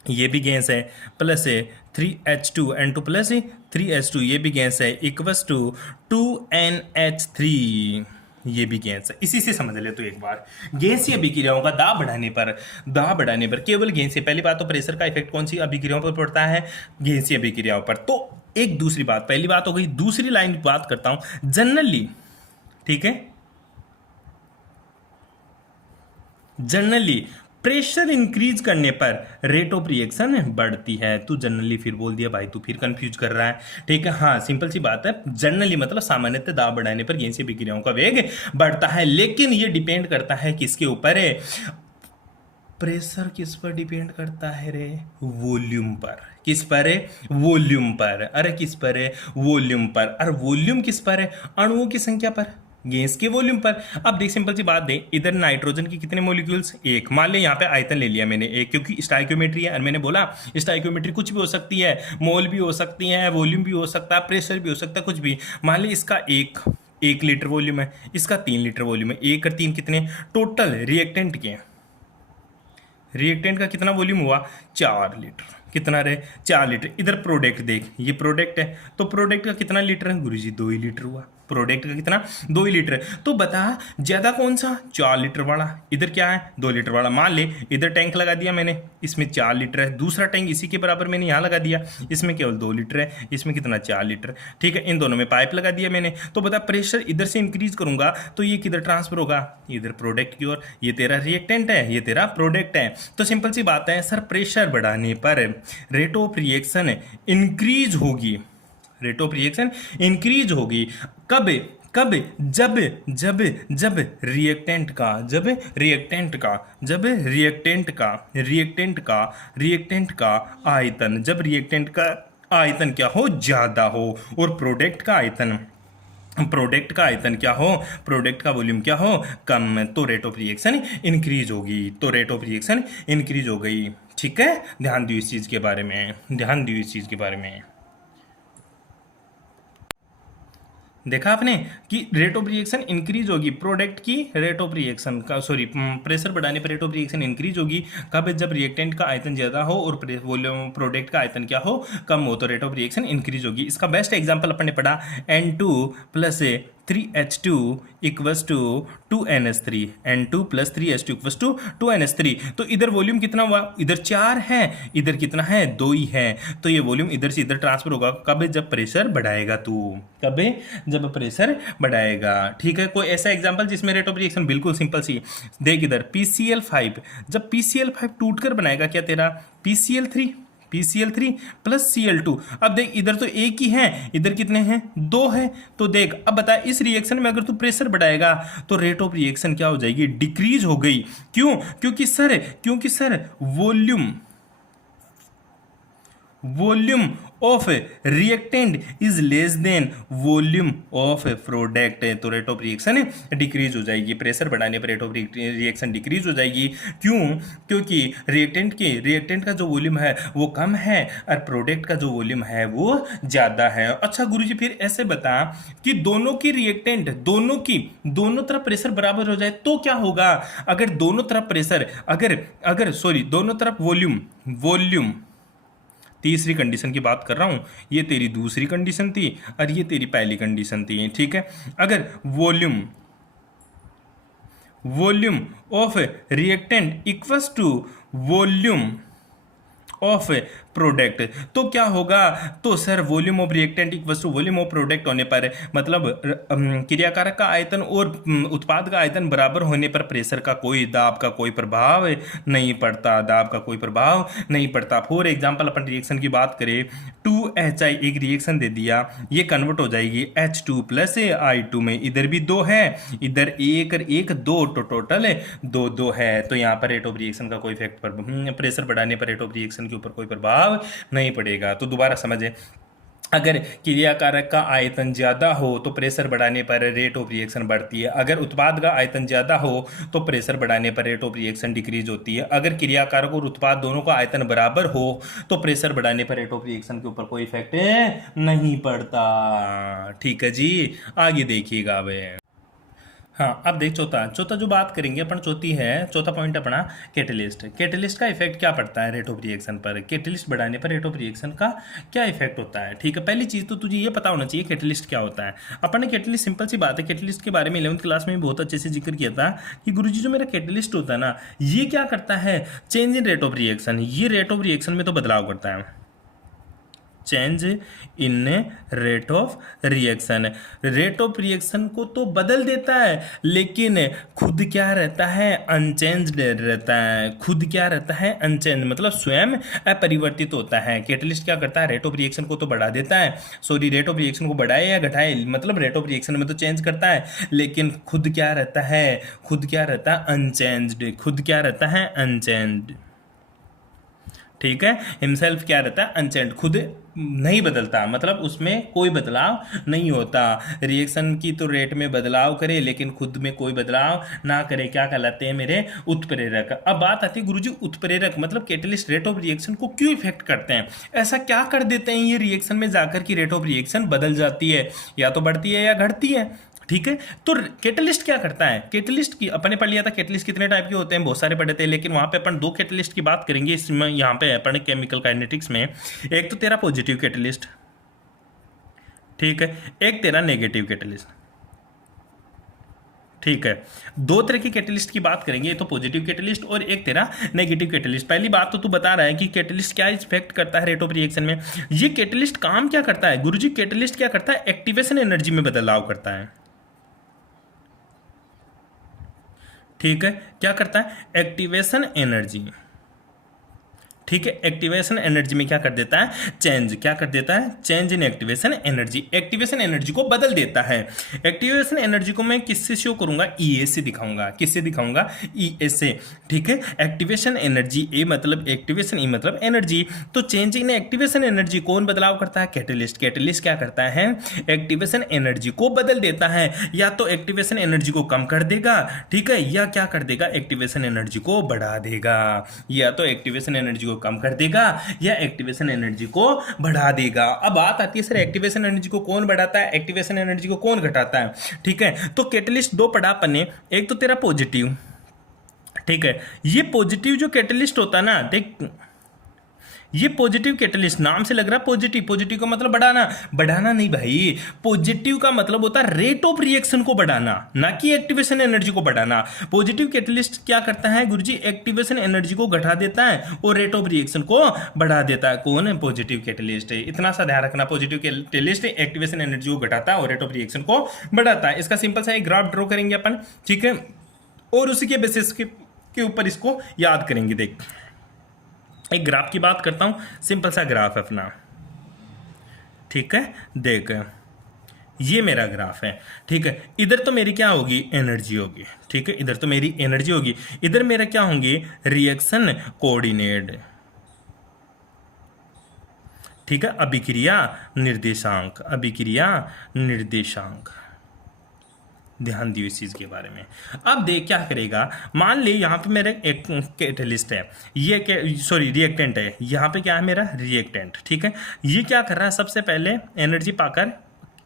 ये भी गैस है, प्लस है 3H2, N2 प्लस 3H2, ये भी गैस है, इक्वस टू 2NH3, ये भी गैस है। इसी से समझ ले तो एक बार, गैसीय अभिक्रियाओं का दाब बढ़ाने पर केवल गैसीय, पहली बात तो प्रेशर का इफेक्ट कौन सी अभिक्रियाओं पर पड़ता है, गैसीय अभिक्रियाओं पर। तो एक दूसरी बात, पहली बात हो गई, दूसरी लाइन बात करता हूं जनरली, ठीक है। जनरली प्रेशर इंक्रीज करने पर रेट ऑफ रिएक्शन बढ़ती है। तू जनरली फिर बोल दिया भाई, तू फिर कंफ्यूज कर रहा है, ठीक है। हाँ सिंपल सी बात है, जनरली मतलब सामान्यतः दाब बढ़ाने पर गैसीय अभिक्रियाओं का वेग बढ़ता है। लेकिन ये डिपेंड करता है किसके ऊपर है, प्रेशर किस पर डिपेंड करता है रे, वॉल्यूम पर। किस पर है, वॉल्यूम पर। अरे किस पर है, वॉल्यूम पर। और वॉल्यूम किस पर है, अणुओं की संख्या पर। गैस के वॉल्यूम पर। अब देख सिंपल सी बात दें, इधर नाइट्रोजन की कितने मॉलिक्यूल्स, एक। मान ले यहाँ पे आयतन ले लिया मैंने एक, क्योंकि स्टाइक्योमेट्री है और मैंने बोला स्टाइक्योमेट्री कुछ भी हो सकती है, मोल भी हो सकती है, वॉल्यूम भी हो सकता है, प्रेशर भी हो सकता है, कुछ भी। मान ले इसका एक लीटर वॉल्यूम है, इसका 3 लीटर वॉल्यूम है। 1 और 3 कितने टोटल रिएक्टेंट के, रिएक्टेंट का कितना वॉल्यूम हुआ, 4 लीटर। कितना रहे, 4 लीटर। इधर प्रोडक्ट देख, ये प्रोडक्ट है, तो प्रोडक्ट का कितना लीटर है गुरुजी, 2 ही लीटर हुआ। प्रोडक्ट का कितना, 2 ही लीटर है। तो बता ज्यादा कौन सा, 4 लीटर वाला। इधर क्या है, 2 लीटर वाला। मान ले इधर टैंक लगा दिया मैंने, इसमें 4 लीटर है। दूसरा टैंक इसी के बराबर मैंने यहाँ लगा दिया, इसमें केवल 2 लीटर है, इसमें कितना, 4 लीटर। ठीक है, इन दोनों में पाइप लगा दिया मैंने। तो बता प्रेशर इधर से इंक्रीज करूंगा तो ये किधर ट्रांसफर होगा, इधर प्रोडक्ट की ओर। ये तेरा रिएक्टेंट है, ये तेरा प्रोडक्ट है। तो सिंपल सी बात है सर, प्रेशर बढ़ाने पर रेट ऑफ रिएक्शन इंक्रीज होगी, रेट ऑफ रिएक्शन इंक्रीज होगी। कब कब, जब जब जब रिएक्टेंट का, जब रिएक्टेंट का, जब रिएक्टेंट का आयतन, जब रिएक्टेंट का आयतन क्या हो, ज्यादा हो, और प्रोडक्ट का आयतन, क्या हो, प्रोडक्ट का वॉल्यूम क्या हो, कम। तो रेट ऑफ रिएक्शन इंक्रीज होगी, तो रेट ऑफ रिएक्शन इंक्रीज हो गई। ठीक है, ध्यान दियो इस चीज के बारे में, ध्यान दियो इस चीज के बारे में। देखा आपने कि रेट ऑफ रिएक्शन इंक्रीज होगी, प्रोडक्ट की रेट ऑफ रिएक्शन का, सॉरी प्रेशर बढ़ाने पर रेट ऑफ रिएक्शन इंक्रीज होगी। कब, जब रिएक्टेंट का आयतन ज्यादा हो और वॉल्यूम प्रोडक्ट का आयतन क्या हो, कम हो, तो रेट ऑफ रिएक्शन इंक्रीज होगी। इसका बेस्ट एग्जांपल अपन ने पढ़ा N2 plus 3H2 equals to 2NH3, N2 plus 3H2 equals to 2NH3। तो इधर वॉल्यूम कितना हुआ, इधर 4 है, इधर कितना है, 2 ही है। तो ये वॉल्यूम इधर से इधर ट्रांसफर होगा कब, जब प्रेशर बढ़ाएगा तू, कब, जब प्रेशर बढ़ाएगा। ठीक है, कोई ऐसा एग्जांपल जिसमें रेट ऑफ रिएक्शन बिल्कुल सिंपल सी देख, इधर PCl5, जब PCl5 टूटकर बनाएगा क्या तेरा, PCl3 प्लस Cl2। अब देख इधर तो एक ही है, इधर कितने हैं, 2 है। तो देख अब बता, इस रिएक्शन में अगर तू प्रेशर बढ़ाएगा तो रेट ऑफ रिएक्शन क्या हो जाएगी, डिक्रीज हो गई। क्यों, क्योंकि sir volume of reactant is less than volume of product, तो रेट ऑफ रिएक्शन डिक्रीज हो जाएगी। प्रेशर बढ़ाने पर रेट ऑफ रिएक्शन डिक्रीज हो जाएगी। क्यों, क्योंकि रिएक्टेंट का जो वॉल्यूम है वो कम है और प्रोडक्ट का जो वॉल्यूम है वो ज्यादा है। अच्छा गुरुजी फिर ऐसे बता कि दोनों की रिएक्टेंट, दोनों तरफ प्रेशर बराबर हो जाए तो क्या होगा, अगर दोनों तरफ प्रेशर, दोनों तरफ वॉल्यूम, तीसरी कंडीशन की बात कर रहा हूं, ये तेरी दूसरी कंडीशन थी और ये तेरी पहली कंडीशन थी। ठीक है, अगर volume of reactant equals to volume of product, तो क्या होगा, तो sir volume of reactant equals to volume of product होने पर, मतलब क्रियाकारक का आयतन और उत्पाद का आयतन बराबर होने पर प्रेशर का कोई, दाब का कोई प्रभाव नहीं पड़ता, दाब का कोई प्रभाव नहीं पड़ता। फॉर एग्जांपल अपन रिएक्शन की बात करें, 2HI एक रिएक्शन दे दिया, ये कन्वर्ट हो जाएगी H2 प्लस I2 में, इधर भी 2 है, इधर 1 और 1 2, तो टोटल 2 है। तो यहाँ पर रेट ऑफ रिएक्शन का कोई इफेक्ट, प्रेशर बढ़ाने पर रेट ऑफ रिएक्शन के ऊपर कोई प्रभाव नहीं पड़ेगा। तो दोबारा समझे, अगर क्रियाकारक का आयतन ज्यादा हो तो प्रेशर बढ़ाने पर रेट ऑफ रिएक्शन बढ़ती है, अगर उत्पाद का आयतन ज्यादा हो तो प्रेशर बढ़ाने पर रेट ऑफ रिएक्शन डिक्रीज होती है, अगर क्रियाकारक और उत्पाद दोनों का आयतन बराबर हो तो प्रेशर बढ़ाने पर रेट ऑफ रिएक्शन के ऊपर कोई इफेक्ट नहीं पड़ता। ठीक है जी, आगे देखिएगा अब। हाँ, अब देख चौथा जो बात करेंगे अपन, चौथा पॉइंट अपना कैटलिस्ट का इफेक्ट क्या पड़ता है रेट ऑफ रिएक्शन पर, कैटलिस्ट बढ़ाने पर रेट ऑफ रिएक्शन का क्या इफेक्ट होता है। ठीक है, पहली चीज तो तुझे ये पता होना चाहिए कैटलिस्ट क्या होता है। अपन ने कैटलिस्ट, सिंपल सी बात है, कैटलिस्ट के बारे में 11th क्लास में भी बहुत अच्छे से जिक्र किया था कि गुरुजी जो मेरा कैटलिस्ट होता है ना, ये क्या करता है, change in rate of reaction, ये रेट ऑफ रिएक्शन में तो बदलाव करता है, change in rate of reaction को तो बदल देता है, लेकिन खुद क्या रहता है, अनचेंज्ड रहता है। खुद क्या रहता है, अनचेंज, मतलब स्वयं अपरिवर्तित होता है। कैटलिस्ट क्या करता है, रेट ऑफ रिएक्शन को तो बढ़ा देता है, रेट ऑफ रिएक्शन को बढ़ाए या घटाए, मतलब रेट ऑफ रिएक्शन में तो चेंज करता है, लेकिन खुद क्या रहता है, अनचेंज्ड, खुद क्या रहता है, अनचेंज्ड। ठीक है, हिमसेल्फ क्या रहता है, अनचेंज्ड, खुद नहीं बदलता, मतलब उसमें कोई बदलाव नहीं होता। रिएक्शन की तो रेट में बदलाव करे लेकिन खुद में कोई बदलाव ना करे, क्या कहलाते हैं मेरे उत्प्रेरक। अब बात आती है गुरुजी उत्प्रेरक मतलब कैटलिस्ट रेट ऑफ रिएक्शन को क्यों इफेक्ट करते हैं, ऐसा क्या कर देते हैं ये रिएक्शन में जाकर की रेट ऑफ रिएक्शन बदल जाती है, या तो बढ़ती है या घटती है। ठीक है, तो कैटलिस्ट क्या करता है, कैटलिस्ट की अपने पढ़ लिया था, कैटलिस्ट कितने टाइप के होते हैं, बहुत सारे पढ़े थे, लेकिन वहां पे अपन दो कैटलिस्ट की बात करेंगे इसमें, यहाँ पे अपन केमिकल काइनेटिक्स में। एक तो तेरा पॉजिटिव कैटलिस्ट, ठीक है, एक तेरा नेगेटिव कैटलिस्ट। ठीक है, दो तरह की कैटलिस्ट की बात करेंगे, एक तो पॉजिटिव कैटलिस्ट और एक तेरा नेगेटिव कैटलिस्ट। पहली बात तो तू बता रहा है कि कैटलिस्ट क्या इफेक्ट करता है रेट ऑफ रिएक्शन में। ये कैटलिस्ट काम क्या करता है गुरुजी, कैटलिस्ट क्या करता है, एक्टिवेशन एनर्जी में बदलाव करता है। ठीक है, क्या करता है, एक्टिवेशन एनर्जी। ठीक है, एक्टिवेशन एनर्जी में क्या कर देता है, चेंज, क्या कर देता है, change in activation energy, activation energy को बदल देता है। एक्टिवेशन एनर्जी को मैं किससे शो करूंगा, ई ए से दिखाऊंगा, किससे दिखाऊंगा, ई ए से। ठीक है, एक्टिवेशन एनर्जी, ए मतलब एक्टिवेशन, ई मतलब एनर्जी, तो चेंज इन एक्टिवेशन एनर्जी कौन बदलाव करता है, कैटलिस्ट। कैटलिस्ट क्या करता है, एक्टिवेशन एनर्जी को बदल देता है, या तो एक्टिवेशन एनर्जी को कम कर देगा, ठीक है, या क्या कर देगा, एक्टिवेशन एनर्जी को बढ़ा देगा, या तो एक्टिवेशन एनर्जी को कम कर देगा या एक्टिवेशन एनर्जी को बढ़ा देगा। अब बात आती है सर एक्टिवेशन एनर्जी को कौन बढ़ाता है, एक्टिवेशन एनर्जी को कौन घटाता है। ठीक है, तो कैटलिस्ट दो पढ़ा अपन ने, एक तो तेरा पॉजिटिव, ठीक है, ये पॉजिटिव जो कैटलिस्ट होता है ना, देख ये पॉजिटिव कैटलिस्ट नाम से लग रहा है पॉजिटिव, पॉजिटिव का मतलब बढ़ाना, बढ़ाना नहीं भाई, पॉजिटिव का मतलब होता है रेट ऑफ रिएक्शन को बढ़ाना, ना कि एक्टिवेशन एनर्जी को बढ़ाना। पॉजिटिव कैटलिस्ट क्या करता है गुरुजी, एक्टिवेशन एनर्जी को घटा देता है और रेट ऑफ रिएक्शन को बढ़ा देता है। कौन है, पॉजिटिव कैटलिस्ट है, इतना सा ध्यान रखना, पॉजिटिव कैटलिस्ट एक्टिवेशन एनर्जी को घटाता है और रेट ऑफ रिएक्शन को बढ़ाता है। इसका सिंपल सा एक ग्राफ ड्रॉ करेंगे अपन, ठीक है, और उसी के बेसिस के ऊपर इसको याद करेंगे। देख एक ग्राफ की बात करता हूं, सिंपल सा ग्राफ है अपना, ठीक है, देख ये मेरा ग्राफ है, ठीक है, इधर तो मेरी क्या होगी, एनर्जी होगी, ठीक है, इधर तो मेरी एनर्जी होगी, इधर मेरा क्या होंगे, रिएक्शन कोऑर्डिनेट, ठीक है, अभिक्रिया निर्देशांक, अभिक्रिया निर्देशांक, ध्यान दियो इस चीज के बारे में। अब देख क्या करेगा, मान ले यहाँ पे मेरा एक कैटलिस्ट है, ये सॉरी रिएक्टेंट है, यहाँ पे क्या है मेरा रिएक्टेंट, ठीक है, ये क्या कर रहा है, सबसे पहले एनर्जी पाकर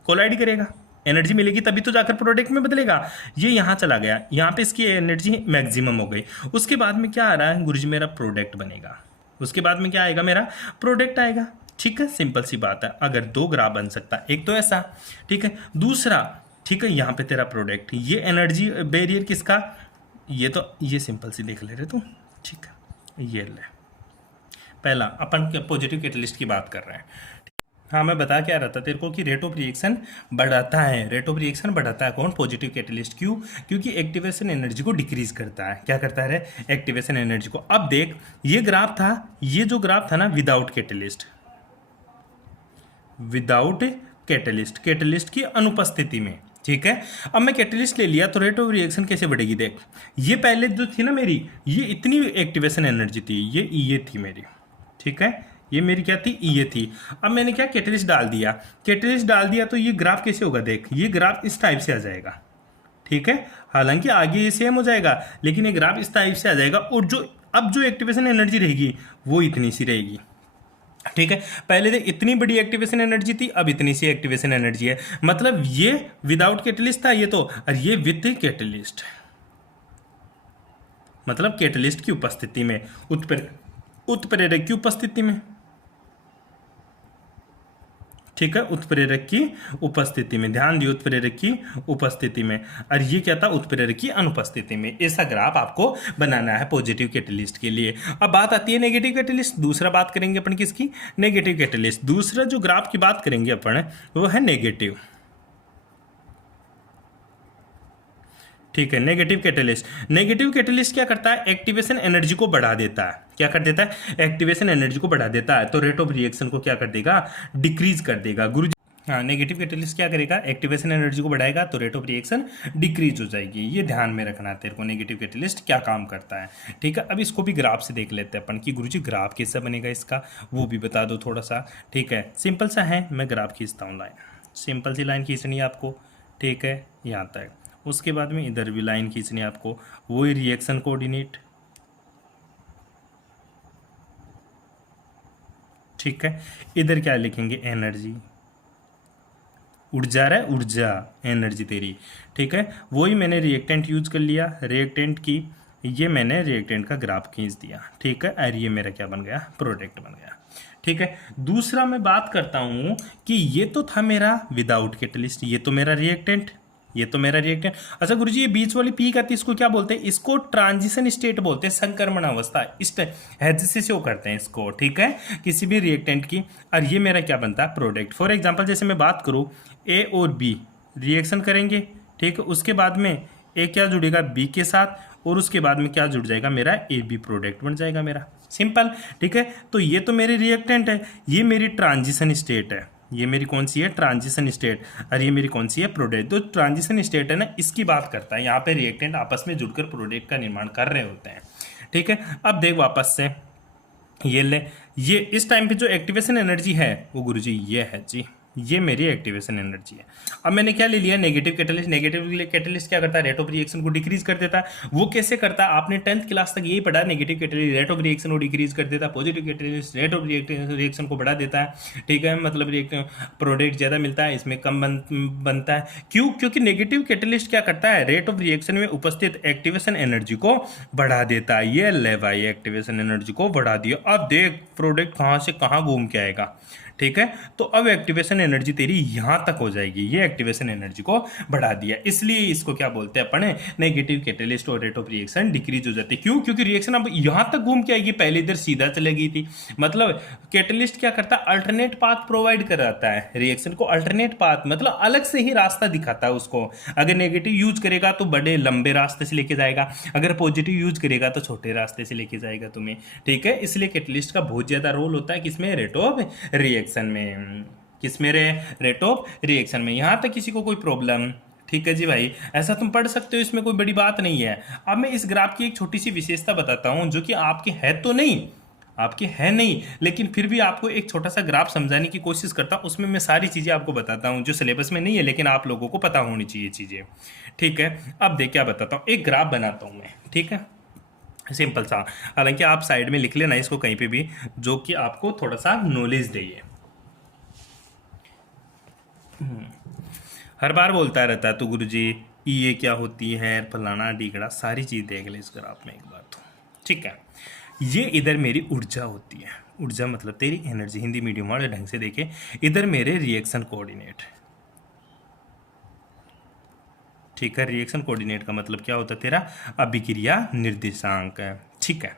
कोलाइड करेगा, एनर्जी मिलेगी तभी तो जाकर प्रोडक्ट में बदलेगा। ये यहाँ चला गया, यहाँ पे इसकी एनर्जी मैक्सिमम हो गई, उसके बाद में क्या आ रहा है गुरुजी, मेरा प्रोडक्ट बनेगा, उसके बाद में क्या आएगा, मेरा प्रोडक्ट आएगा। ठीक है, सिंपल सी बात है, अगर दो ग्राफ बन सकता है, एक तो ऐसा, ठीक है, दूसरा, ठीक है, यहाँ पे तेरा प्रोडक्ट, ये एनर्जी बैरियर किसका, ये तो ये सिंपल सी देख ले रहे तू, ठीक है, ये ले पहला अपन पॉजिटिव कैटलिस्ट की बात कर रहे हैं। हाँ, मैं बता क्या रहा था तेरे को कि रेट ऑफ रिएक्शन बढ़ाता है, रेट ऑफ रिएक्शन बढ़ाता है कौन, पॉजिटिव कैटलिस्ट, क्यों, क्योंकि एक्टिवेशन एनर्जी को डिक्रीज करता है, क्या करता है, एक्टिवेशन एनर्जी को। अब देख ये ग्राफ था, ये जो ग्राफ था ना without catalyst, without catalyst, catalyst की अनुपस्थिति में, ठीक है। अब मैं कैटलिस्ट ले लिया तो रेट ऑफ रिएक्शन कैसे बढ़ेगी, देख ये पहले जो थी ना मेरी, ये इतनी एक्टिवेशन एनर्जी थी, ये थी मेरी, ठीक है, ये मेरी क्या थी, ये थी। अब मैंने क्या कैटलिस्ट डाल दिया, कैटलिस्ट डाल दिया तो ये ग्राफ कैसे होगा, देख ये ग्राफ इस टाइप से आ जाएगा, ठीक है, हालांकि आगे ये सेम हो जाएगा लेकिन ये ग्राफ इस टाइप से आ जाएगा, और जो अब जो एक्टिवेशन एनर्जी रहेगी वो इतनी सी रहेगी, ठीक है। पहले तो इतनी बड़ी एक्टिवेशन एनर्जी थी, अब इतनी सी एक्टिवेशन एनर्जी है, मतलब ये विदाउट कैटलिस्ट था ये तो, और ये विद कैटलिस्ट, मतलब कैटलिस्ट की उपस्थिति में, उत्प्रेरक की उपस्थिति में, ठीक है, उत्प्रेरक की उपस्थिति में, ध्यान दियो उत्प्रेरक की उपस्थिति में, और ये क्या था, उत्प्रेरक की अनुपस्थिति में। ऐसा ग्राफ आपको बनाना है पॉजिटिव कैटलिस्ट के लिए। अब बात आती है नेगेटिव कैटलिस्ट, दूसरा बात करेंगे अपन किसकी, नेगेटिव कैटलिस्ट। दूसरा जो ग्राफ की बात करेंगे अपन वो है नेगेटिव, ठीक है, नेगेटिव कैटलिस्ट। नेगेटिव कैटलिस्ट क्या करता है, एक्टिवेशन एनर्जी को बढ़ा देता है, क्या कर देता है, एक्टिवेशन एनर्जी को बढ़ा देता है, तो रेट ऑफ रिएक्शन को क्या कर देगा, डिक्रीज कर देगा। गुरु हाँ, नेगेटिव कैटेलिस्ट क्या करेगा, एक्टिवेशन एनर्जी को बढ़ाएगा तो रेट ऑफ रिएक्शन डिक्रीज हो जाएगी। ये ध्यान में रखना है तेरे को, नेगेटिव कैटेलिस्ट क्या काम करता है। ठीक है, अब इसको भी ग्राफ से देख लेते हैं अपन कि गुरुजी ग्राफ कैसे बनेगा इसका, वो भी बता दो थोड़ा सा। ठीक है, सिंपल सा है, मैं ग्राफ खींचता हूँ, लाइन सिंपल सी लाइन खींचनी है आपको। ठीक है, यहाँ तक, उसके बाद में इधर भी लाइन खींचनी है आपको, वही रिएक्शन कोऑर्डिनेट। ठीक है, इधर क्या लिखेंगे, एनर्जी, ऊर्जा रहा है, ऊर्जा एनर्जी तेरी। ठीक है, वही मैंने रिएक्टेंट यूज कर लिया, रिएक्टेंट की ये मैंने रिएक्टेंट का ग्राफ खींच दिया। ठीक है, और ये मेरा क्या बन गया, प्रोडक्ट बन गया। ठीक है, दूसरा मैं बात करता हूं कि ये तो था मेरा विदाउट कैटलिस्ट, ये तो मेरा रिएक्टेंट, ये तो मेरा रिएक्टेंट। अच्छा गुरुजी, ये बीच वाली पीक आती है, इसको क्या बोलते हैं, इसको ट्रांजिशन स्टेट बोलते हैं, संक्रमण अवस्था, इस हेज से शो करते हैं इसको। ठीक है, किसी भी रिएक्टेंट की। और ये मेरा क्या बनता है, प्रोडक्ट। फॉर एग्जांपल जैसे मैं बात करूं, ए और बी रिएक्शन करेंगे। ठीक है, उसके बाद में ए क्या जुड़ेगा, बी के साथ, और उसके बाद में क्या जुड़ जाएगा, मेरा ए बी प्रोडक्ट बन जाएगा मेरा, सिंपल। ठीक है, तो ये तो मेरी रिएक्टेंट है, ये मेरी ट्रांजिशन स्टेट है, ये मेरी कौन सी है, ट्रांजिशन स्टेट, और ये मेरी कौन सी है, प्रोडक्ट। तो ट्रांजिशन स्टेट है ना, इसकी बात करता है, यहाँ पे रिएक्टेंट आपस में जुड़कर प्रोडक्ट का निर्माण कर रहे होते हैं। ठीक है, अब देख वापस से ये ले, ये इस टाइम पे जो एक्टिवेशन एनर्जी है वो गुरुजी ये है जी, ये मेरी एक्टिवेशन एनर्जी है। अब मैंने क्या ले लिया, नेगेटिव कैटलिस्ट। नेगेटिव कैटलिस्ट क्या करता है, रेट ऑफ रिएक्शन को डिक्रीज कर देता है। वो कैसे करता है, आपने 10th क्लास तक यही पढ़ा, negative catalyst rate of reaction को डिक्रीज कर देता है, positive catalyst rate of reaction को बढ़ा देता है। ठीक है, मतलब प्रोडक्ट ज़्यादा मिलता है, इसमें कम बनता है। क्यों, क्योंकि नेगेटिव कैटलिस्ट क्या करता है, रेट ऑफ रिएक्शन में उपस्थित एक्टिवेशन एनर्जी को बढ़ा देता है। ये ले भाई, एक्टिवेशन एनर्जी को बढ़ा दिया। अब देख प्रोडक्ट कहाँ से कहाँ घूम के आएगा। ठीक है, तो अब एक्टिवेशन एनर्जी तेरी यहां तक हो जाएगी, ये एक्टिवेशन एनर्जी को बढ़ा दिया, इसलिए इसको क्या बोलते हैं अपन, नेगेटिव कैटलिस्ट और रेट ऑफ रिएक्शन डिक्रीज हो जाती है। क्यों, क्योंकि रिएक्शन अब यहां तक घूम के आएगी, पहले इधर सीधा चले गई थी। मतलब कैटलिस्ट क्या करता है, अल्टरनेट पाथ प्रोवाइड कराता है रिएक्शन को, अल्टरनेट पाथ मतलब अलग से ही रास्ता दिखाता है उसको। अगर नेगेटिव यूज करेगा तो बड़े लंबे रास्ते से लेके जाएगा, अगर पॉजिटिव यूज करेगा तो छोटे रास्ते से लेके जाएगा तुम्हें। ठीक है, इसलिए कैटलिस्ट का बहुत ज्यादा रोल होता है किसमें, रेट ऑफ रिएक्शन में, किस मेरे रेट ऑफ रिएक्शन में। यहां तक किसी को कोई प्रॉब्लम? ठीक है जी भाई, ऐसा तुम पढ़ सकते हो, इसमें कोई बड़ी बात नहीं है। अब मैं इस ग्राफ की एक छोटी सी विशेषता बताता हूं जो कि आपकी है तो नहीं, आपकी है नहीं, लेकिन फिर भी आपको एक छोटा सा ग्राफ समझाने की कोशिश करता हूं। उसमें मैं सारी चीजें आपको बताता हूं जो सिलेबस में नहीं है, लेकिन आप लोगों को पता होनी चाहिए चीजें। ठीक है, अब देख क्या बताता हूं, एक ग्राफ बनाता हूं मैं। ठीक है, सिंपल सा, हालांकि आप साइड में लिख लेना इसको कहीं पे भी, जो कि आपको थोड़ा सा नॉलेज दे। हर बार बोलता रहता है तो गुरुजी ये क्या होती है, फलाना ढीकड़ा, सारी चीज देख ले इस ग्राफ में एक बार तो। ठीक है, ये इधर मेरी ऊर्जा होती है, ऊर्जा मतलब तेरी एनर्जी, हिंदी मीडियम वाले ढंग से देखे। इधर मेरे रिएक्शन कोऑर्डिनेट। ठीक है, रिएक्शन कोऑर्डिनेट का मतलब क्या होता है, तेरा अभिक्रिया निर्देशांक है। ठीक है,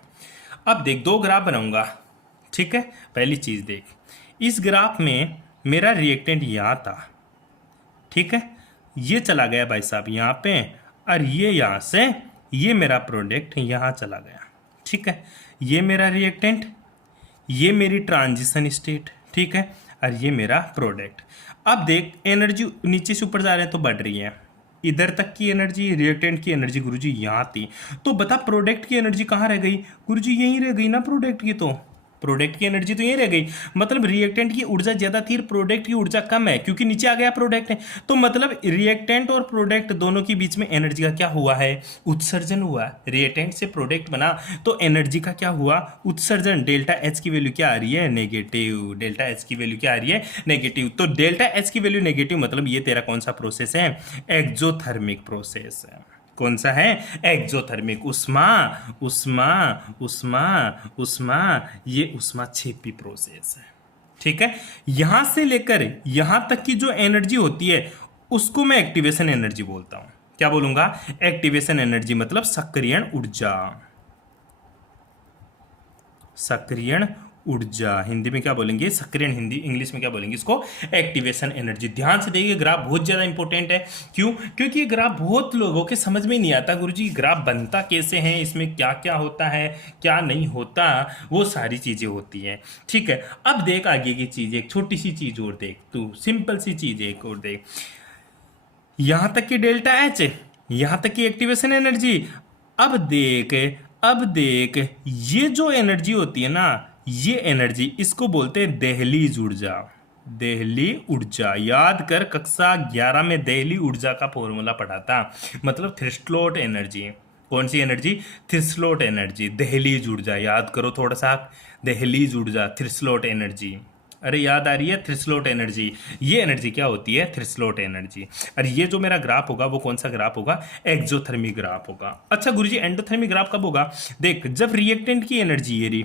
अब देख दो ग्राफ बनाऊंगा। ठीक है, पहली चीज देख, इस ग्राफ में मेरा रिएक्टेंट यहाँ था। ठीक है, ये चला गया भाई साहब यहाँ पे, और ये यहाँ से ये मेरा प्रोडक्ट यहाँ चला गया। ठीक है, ये मेरा रिएक्टेंट, ये मेरी ट्रांजिशन स्टेट। ठीक है, और ये मेरा प्रोडक्ट। अब देख एनर्जी नीचे से ऊपर जा रहे हैं तो बढ़ रही है, इधर तक की एनर्जी, रिएक्टेंट की एनर्जी गुरुजी यहाँ थी, तो बता प्रोडक्ट की एनर्जी कहाँ रह गई, गुरुजी यहीं रह गई ना, प्रोडक्ट की तो प्रोडक्ट की एनर्जी तो यहीं रह गई। मतलब रिएक्टेंट की ऊर्जा ज्यादा थी, प्रोडक्ट की ऊर्जा कम है, क्योंकि नीचे आ गया प्रोडक्ट है। तो मतलब रिएक्टेंट और प्रोडक्ट दोनों के बीच में एनर्जी का क्या हुआ है, उत्सर्जन हुआ। रिएक्टेंट से प्रोडक्ट बना तो एनर्जी का क्या हुआ, उत्सर्जन। डेल्टा एच की वैल्यू क्या आ रही है, नेगेटिव। डेल्टा एच की वैल्यू क्या आ रही है, नेगेटिव। तो डेल्टा एच की वैल्यू नेगेटिव, मतलब ये तेरा कौन सा प्रोसेस है, एक्सोथर्मिक प्रोसेस है। कौन सा है, एक्सोथर्मिक। उष्मा उष्मा उष्मा उष्मा, ये उष्माक्षेपी प्रोसेस है। ठीक है, यहां से लेकर यहां तक की जो एनर्जी होती है उसको मैं एक्टिवेशन एनर्जी बोलता हूं। क्या बोलूंगा, एक्टिवेशन एनर्जी मतलब सक्रियण ऊर्जा, सक्रियण ऊर्जा, हिंदी में क्या बोलेंगे, सक्रियण, हिंदी इंग्लिश में क्या बोलेंगे इसको, एक्टिवेशन एनर्जी। ध्यान से देखिए ग्राफ बहुत ज़्यादा इंपॉर्टेंट है। क्यों? क्योंकि ये ग्राफ बहुत लोगों के समझ में नहीं आता, गुरुजी ग्राफ बनता कैसे है, इसमें क्या क्या होता है, क्या नहीं होता, वो सारी चीज़ें होती हैं। ठीक है, अब देख आगे की चीज़, एक छोटी सी चीज़ और देख तू, सिंपल सी चीज़ एक और देख, यहाँ तक की डेल्टा एच, यहाँ तक की एक्टिवेशन एनर्जी। अब देख ये जो एनर्जी होती है ना, ये एनर्जी, इसको बोलते हैं दहलीज ऊर्जा। दहली ऊर्जा याद कर, कक्षा 11 में दहली ऊर्जा का फॉर्मूला पढ़ा था, मतलब थ्रिस्टलोट एनर्जी। कौन सी एनर्जी? थ्रिस्टलोट एनर्जी, दहलीज ऊर्जा, याद करो थोड़ा सा, दहलीज ऊर्जा, थ्रिस्टलोट एनर्जी। अरे याद आ रही है, थ्रिस्लोट एनर्जी। ये एनर्जी क्या होती है? थ्रिस्लोट एनर्जी। और ये जो मेरा ग्राफ होगा वो कौन सा ग्राफ होगा? एक्सोथर्मिक ग्राफ होगा। अच्छा गुरुजी एंडोथर्मिक ग्राफ कब होगा? देख, जब रिएक्टेंट की एनर्जी, ये रही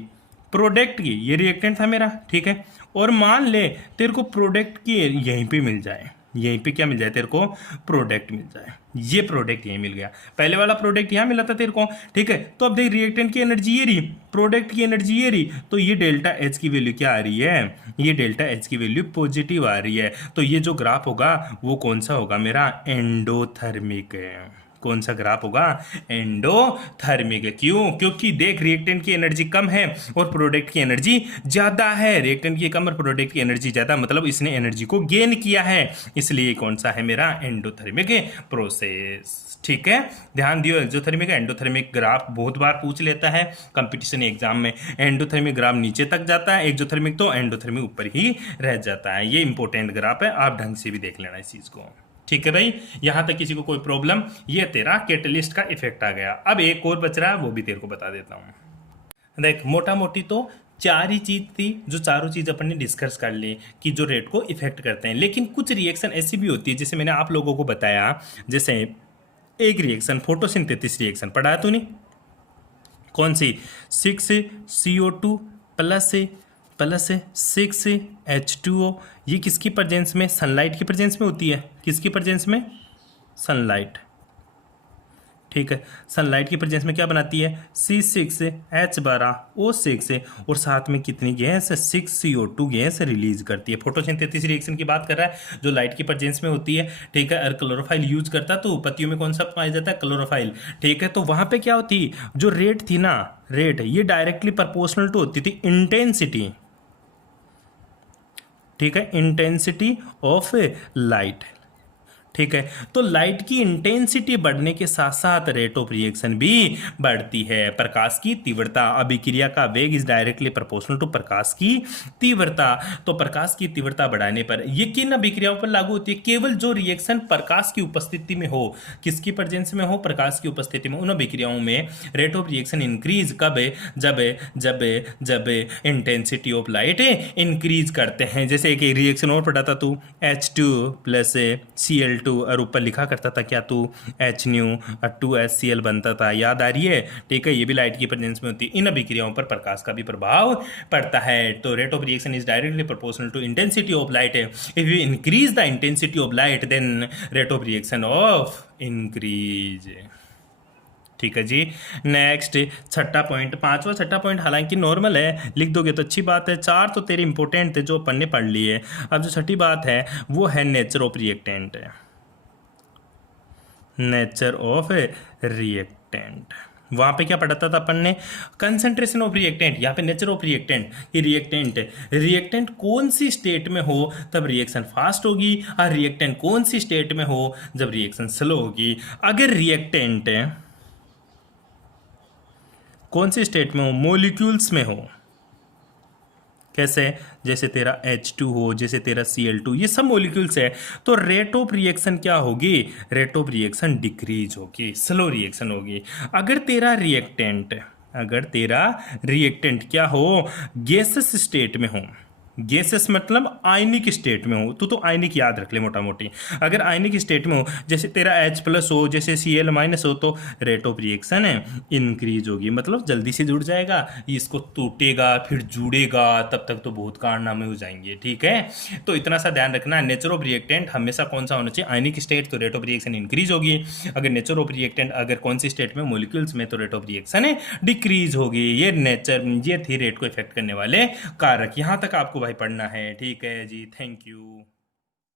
प्रोडक्ट की, ये रिएक्टेंट था मेरा, ठीक है, और मान ले तेरे को प्रोडक्ट की यहीं पे मिल जाए, यहीं पे क्या मिल जाए तेरे को? प्रोडक्ट मिल जाए। ये प्रोडक्ट यहीं मिल गया, पहले वाला प्रोडक्ट यहाँ मिला था तेरे को, ठीक है। तो अब देख रिएक्टेंट की एनर्जी ये रही, प्रोडक्ट की एनर्जी ये रही, तो ये डेल्टा एच की वैल्यू क्या आ रही है? ये डेल्टा एच की वैल्यू पॉजिटिव आ रही है। तो ये जो ग्राफ होगा वो कौन सा होगा मेरा? एंडोथर्मिक है। कौन सा ग्राफ होगा? एंडोथर्मिक है। क्यों? क्योंकि देख रिएक्टेंट की एनर्जी कम है और प्रोडक्ट की एनर्जी ज्यादा है। रिएक्टेंट की कम और प्रोडक्ट की एनर्जी ज्यादा, मतलब इसने एनर्जी को गेन किया है, इसलिए कौन सा है मेरा? Endothermic process. ठीक है, ध्यान दियो, एक्सोथर्मिक एंडोथर्मिक ग्राफ बहुत बार पूछ लेता है कंपटीशन एग्जाम में। एंडोथर्मिक ग्राफ नीचे तक जाता है, एक्सोथर्मिक तो एंडोथर्मिक ऊपर ही रह जाता है। ये इंपॉर्टेंट ग्राफ है, आप ढंग से भी देख लेना इस चीज को। ठीक है भाई, यहां तक किसी को कोई प्रॉब्लम? ये तेरा कैटलिस्ट का इफेक्ट आ गया। अब एक और बच रहा है, वो भी तेरे को बता देता हूं। देख, मोटा मोटी तो चार ही चीज थी, जो चारों चीज अपन ने डिस्कस कर ली कि जो रेट को इफेक्ट करते हैं। लेकिन कुछ रिएक्शन ऐसी भी होती है, जैसे मैंने आप लोगों को बताया, जैसे एक रिएक्शन फोटोसिंथेसिस रिएक्शन पढ़ा है तूने, कौन सी? 6CO2 plus 6H2O। ये किसकी प्रेजेंस में? सनलाइट की प्रेजेंस में होती है। किसकी प्रेजेंस में? सनलाइट। ठीक है, सनलाइट की प्रेजेंस में क्या बनाती है? C6H12O6 और साथ में कितनी गैस? 6CO2 गैस रिलीज करती है। फोटोसिंथेसिस रिएक्शन की बात कर रहा है, जो लाइट की प्रेजेंस में होती है। ठीक है, और क्लोरोफाइल यूज करता है, तो पत्तियों में कौन सा पाया जाता है? क्लोरोफाइल। ठीक है, तो वहां पे क्या होती, जो रेट थी ना, रेट ये डायरेक्टली प्रोपोर्शनल टू होती थी इंटेंसिटी। ठीक है, इंटेंसिटी ऑफ लाइट। ठीक है, तो लाइट की इंटेंसिटी बढ़ने के साथ साथ रेट ऑफ रिएक्शन भी बढ़ती है। प्रकाश की तीव्रता, अभिक्रिया का वेग इज डायरेक्टली प्रोपोर्शनल टू प्रकाश की तीव्रता। तो प्रकाश की तीव्रता बढ़ाने पर ये किन अभिक्रियाओं पर लागू होती है? केवल जो रिएक्शन प्रकाश की उपस्थिति में हो, किसकी प्रेजेंस में हो? प्रकाश की उपस्थिति में, उन अभिक्रियाओं में रेट ऑफ रिएक्शन इंक्रीज कब? जब जब जब इंटेंसिटी ऑफ लाइट इंक्रीज करते हैं। जैसे एक रिएक्शन और पढ़ा था तू, H2 प्लस Cl2, और ऊपर लिखा करता था क्या तू? HNu और 2HCl बनता था, याद आ रही है? ठीक है, ये भी लाइट की प्रेजेंस में होती है। इन अभिक्रियाओं पर प्रकाश का भी प्रभाव पड़ता है। तो rate of reaction is directly proportional to intensity of light. If you increase the intensity of light, then rate of reaction of increase. ठीक है जी, नेक्स्ट छठा पॉइंट, पांचवा छठा पॉइंट हालांकि नॉर्मल है, लिख दोगे तो अच्छी बात है। चार तो तेरे इंपॉर्टेंट थे जो अपन ने पढ़ लिए। अब जो छठी बात है वो है nature of reactant. Nature of reactant, वहां पे क्या पढ़ा था अपन ने? Concentration of reactant. यहाँ पे नेचर ऑफ रिएक्टेंट, ये रिएक्टेंट कौन सी स्टेट में हो तब रिएक्शन फास्ट होगी, और रिएक्टेंट कौन सी स्टेट में हो जब रिएक्शन स्लो होगी। अगर रिएक्टेंट कौन सी स्टेट में हो? मॉलिक्यूल्स में हो। कैसे? जैसे तेरा H2 हो, जैसे तेरा Cl2, ये सब मॉलिक्यूल्स है, तो रेट ऑफ रिएक्शन क्या होगी? रेट ऑफ रिएक्शन डिक्रीज होगी, स्लो रिएक्शन होगी। अगर तेरा रिएक्टेंट क्या हो? गैसेस स्टेट में हो, गैसेस मतलब आयनिक स्टेट में हो, तो आयनिक याद रख ले मोटा मोटी। अगर आयनिक स्टेट में हो, जैसे तेरा H+ हो, जैसे Cl- हो, तो रेट ऑफ रिएक्शन है इंक्रीज होगी, मतलब जल्दी से जुड़ जाएगा, इसको टूटेगा फिर जुड़ेगा, तब तक तो बहुत कारनामे हो जाएंगे। ठीक है, तो इतना सा ध्यान रखना। नेचर ऑफ रिएक्टेंट हमेशा कौन सा होना चाहिए, आयनिक स्टेट, तो रेट ऑफ रिएक्शन इंक्रीज होगी। अगर नेचर ऑफ रिएक्टेंट अगर कौन सी स्टेट में, मोलिक्यूल्स में, तो रेट ऑफ रिएक्शन है डिक्रीज होगी। ये थे रेट को इफेक्ट करने वाले कारक। यहाँ तक आपको भाई पढ़ना है। ठीक है जी, थैंक यू।